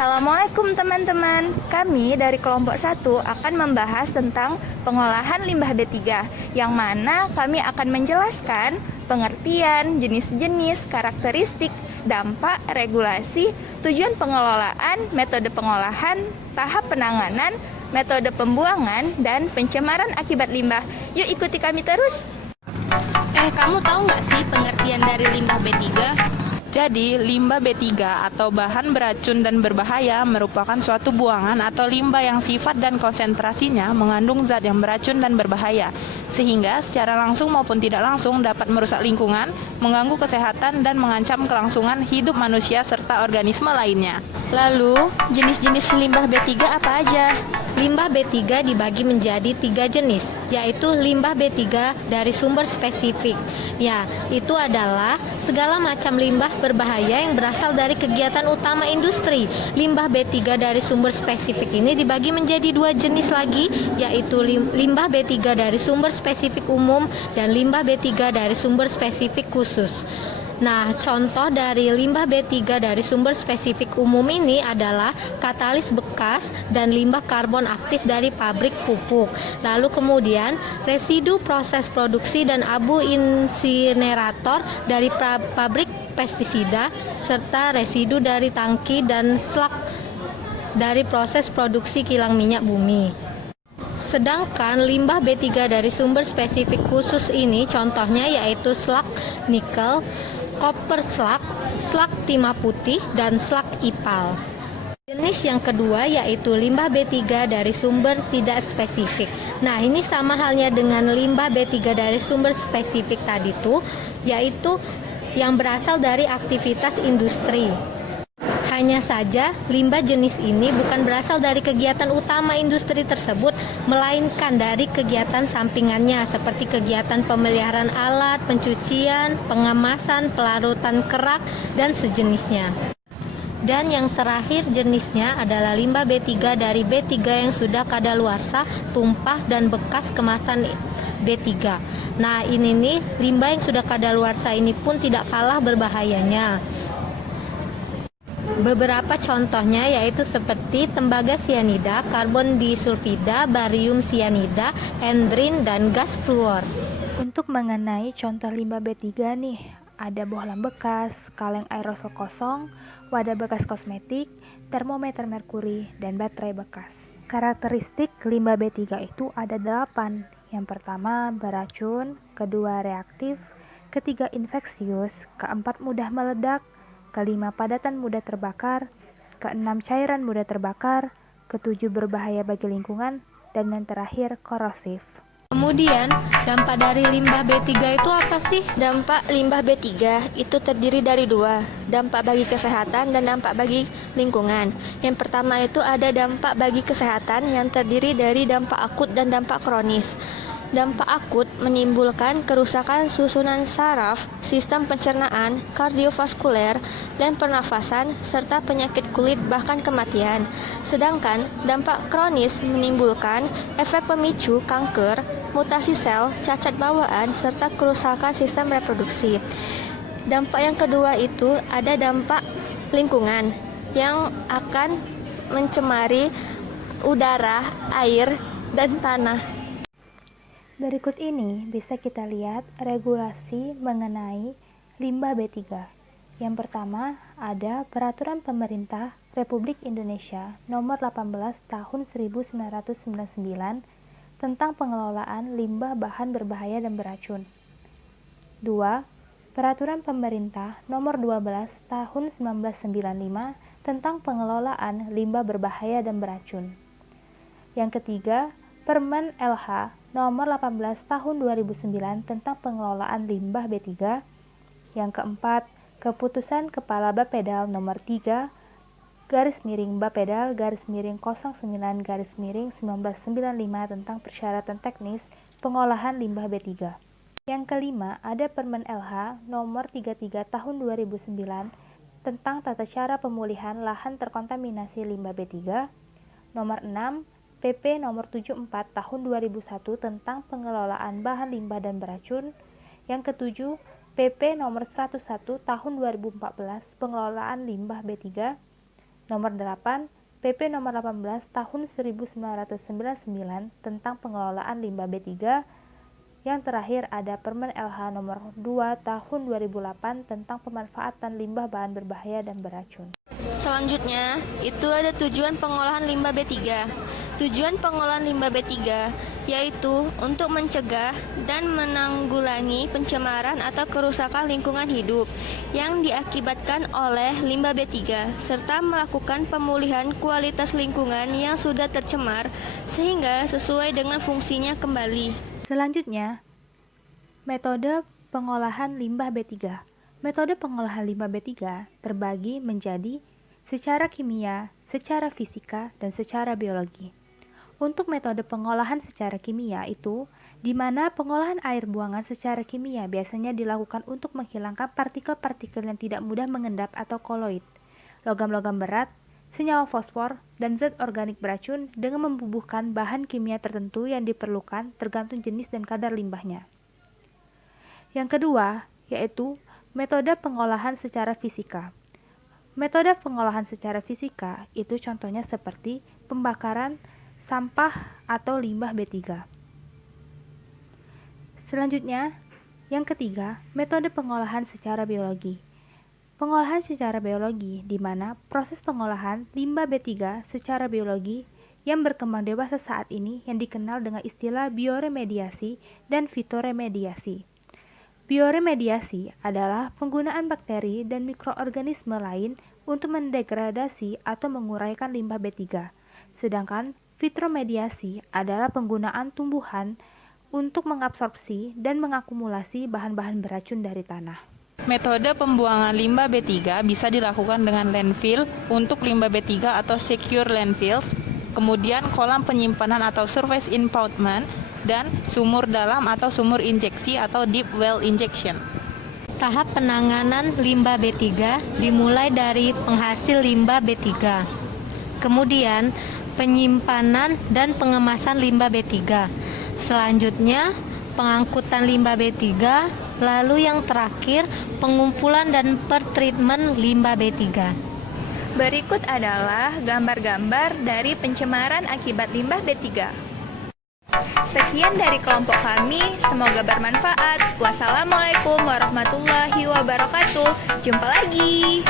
Assalamualaikum teman-teman. Kami dari kelompok 1 akan membahas tentang pengolahan limbah B3, yang mana kami akan menjelaskan pengertian, jenis-jenis, karakteristik, dampak, regulasi, tujuan pengelolaan, metode pengolahan, tahap penanganan, metode pembuangan, dan pencemaran akibat limbah. Yuk ikuti kami terus. Kamu tahu nggak sih pengertian dari limbah B3? Jadi, limbah B3 atau bahan beracun dan berbahaya merupakan suatu buangan atau limbah yang sifat dan konsentrasinya mengandung zat yang beracun dan berbahaya, sehingga secara langsung maupun tidak langsung dapat merusak lingkungan, mengganggu kesehatan, dan mengancam kelangsungan hidup manusia serta organisme lainnya. Lalu, jenis-jenis limbah B3 apa aja? Limbah B3 dibagi menjadi 3 jenis, yaitu limbah B3 dari sumber spesifik. Ya, itu adalah segala macam limbah berbahaya yang berasal dari kegiatan utama industri. Limbah B3 dari sumber spesifik ini dibagi menjadi 2 jenis lagi, yaitu limbah B3 dari sumber spesifik umum dan limbah B3 dari sumber spesifik khusus. Nah, contoh dari limbah B3 dari sumber spesifik umum ini adalah katalis bekas dan limbah karbon aktif dari pabrik pupuk. Lalu kemudian residu proses produksi dan abu insinerator dari pabrik pestisida, serta residu dari tangki dan slak dari proses produksi kilang minyak bumi. Sedangkan limbah B3 dari sumber spesifik khusus ini contohnya yaitu slak nikel, koper slak, slak timah putih, dan slak ipal. Jenis yang kedua yaitu limbah B3 dari sumber tidak spesifik. Nah, ini sama halnya dengan limbah B3 dari sumber spesifik tadi tuh, yaitu yang berasal dari aktivitas industri. Hanya saja, limbah jenis ini bukan berasal dari kegiatan utama industri tersebut, melainkan dari kegiatan sampingannya seperti kegiatan pemeliharaan alat, pencucian, pengemasan, pelarutan kerak, dan sejenisnya. Dan yang terakhir jenisnya adalah limbah B3 dari B3 yang sudah kadaluarsa, tumpah, dan bekas kemasan B3. Nah, ini nih, limbah yang sudah kadaluarsa ini pun tidak kalah berbahayanya. Beberapa contohnya yaitu seperti tembaga sianida, karbon disulfida, barium sianida, endrin, dan gas fluor. Untuk mengenai contoh limbah B3 nih, ada bohlam bekas, kaleng aerosol kosong, wadah bekas kosmetik, termometer merkuri, dan baterai bekas. Karakteristik limbah B3 itu ada 8. Yang pertama beracun, kedua reaktif, ketiga infeksius, keempat mudah meledak, kelima padatan mudah terbakar, keenam cairan mudah terbakar, ketujuh berbahaya bagi lingkungan, dan yang terakhir korosif. Kemudian, dampak dari limbah B3 itu apa sih? Dampak limbah B3 itu terdiri dari 2, dampak bagi kesehatan dan dampak bagi lingkungan. Yang pertama itu ada dampak bagi kesehatan yang terdiri dari dampak akut dan dampak kronis. Dampak akut menimbulkan kerusakan susunan saraf, sistem pencernaan, kardiovaskuler, dan pernafasan, serta penyakit kulit bahkan kematian. Sedangkan dampak kronis menimbulkan efek pemicu kanker, mutasi sel, cacat bawaan, serta kerusakan sistem reproduksi. Dampak yang kedua itu ada dampak lingkungan yang akan mencemari udara, air, dan tanah. Berikut ini bisa kita lihat regulasi mengenai limbah B3. Yang pertama ada Peraturan Pemerintah Republik Indonesia Nomor 18 Tahun 1999 tentang pengelolaan limbah bahan berbahaya dan beracun. 2. Peraturan Pemerintah Nomor 12 Tahun 1995 tentang pengelolaan limbah berbahaya dan beracun. Yang ketiga, Permen LH Nomor 18 Tahun 2009 tentang pengelolaan limbah B3. Yang keempat, Keputusan Kepala Bapedal Nomor 3 /Bapedal/09/1995 tentang persyaratan teknis pengolahan limbah B3. Yang kelima, ada Permen LH Nomor 33 Tahun 2009 tentang tata cara pemulihan lahan terkontaminasi limbah B3. Nomor 6, PP Nomor 74 Tahun 2001 tentang pengelolaan bahan limbah dan beracun. Yang ketujuh, PP Nomor 101 Tahun 2014 pengelolaan limbah B3. Nomor 8 PP Nomor 18 Tahun 1999 tentang pengelolaan limbah B3. Yang terakhir ada Permen LH Nomor 2 Tahun 2008 tentang pemanfaatan limbah bahan berbahaya dan beracun. Selanjutnya, itu ada tujuan pengolahan limbah B3. Tujuan pengolahan limbah B3 yaitu untuk mencegah dan menanggulangi pencemaran atau kerusakan lingkungan hidup yang diakibatkan oleh limbah B3 serta melakukan pemulihan kualitas lingkungan yang sudah tercemar sehingga sesuai dengan fungsinya kembali. Selanjutnya, metode pengolahan limbah B3. Metode pengolahan limbah B3 terbagi menjadi secara kimia, secara fisika, dan secara biologi. Untuk metode pengolahan secara kimia itu, di mana pengolahan air buangan secara kimia biasanya dilakukan untuk menghilangkan partikel-partikel yang tidak mudah mengendap atau koloid, logam-logam berat, senyawa fosfor, dan zat organik beracun dengan membubuhkan bahan kimia tertentu yang diperlukan tergantung jenis dan kadar limbahnya. Yang kedua, yaitu metode pengolahan secara fisika. Metode pengolahan secara fisika itu contohnya seperti pembakaran sampah atau limbah B3. Selanjutnya, yang ketiga, metode pengolahan secara biologi. Pengolahan secara biologi di mana proses pengolahan limbah B3 secara biologi yang berkembang dewasa saat ini yang dikenal dengan istilah bioremediasi dan fitoremediasi. Bioremediasi adalah penggunaan bakteri dan mikroorganisme lain untuk mendegradasi atau menguraikan limbah B3. Sedangkan fitoremediasi adalah penggunaan tumbuhan untuk mengabsorpsi dan mengakumulasi bahan-bahan beracun dari tanah. Metode pembuangan limbah B3 bisa dilakukan dengan landfill untuk limbah B3 atau secure landfills, kemudian kolam penyimpanan atau surface impoundment, dan sumur dalam atau sumur injeksi atau deep well injection. Tahap penanganan limbah B3 dimulai dari penghasil limbah B3. Kemudian penyimpanan dan pengemasan limbah B3. Selanjutnya pengangkutan limbah B3, lalu yang terakhir pengumpulan dan pertreatment limbah B3. Berikut adalah gambar-gambar dari pencemaran akibat limbah B3. Sekian dari kelompok kami, semoga bermanfaat. Wassalamualaikum warahmatullahi wabarakatuh. Jumpa lagi.